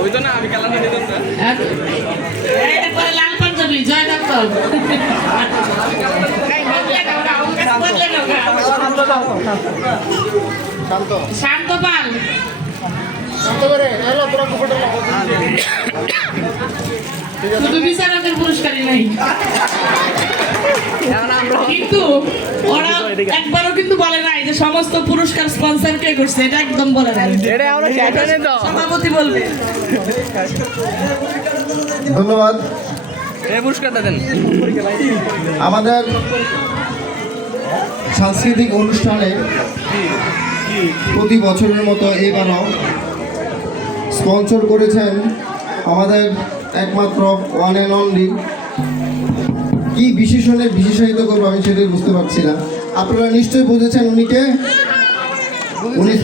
ওই তো না আমি খেলাটা দিতাম না একবারে লাল পাঞ্জাবি জয় ডাক্তার শান্ত পাল শুধু বিচারকের পুরস্কারই নাই কিন্তু ওরা একবারও কিন্তু বলে নাই যে সমস্ত পুরস্কার স্পন্সর কে করছে, এটা একদম বলে নাই। সভাপতি বলবে। ধন্যবাদ। পুরস্কারটা দেন। আমাদের সাংস্কৃতিক অনুষ্ঠানে প্রতি বছরের মতো এবারও স্পন্সর করেছেন আমাদের একমাত্র ওয়ান অ্যান্ড অনলি। কি বিশেষণে বিশেষায়িত করবো আমি সেটাই বুঝতে পারছি না। আপনারা নিশ্চয়ই বুঝেছেন উনি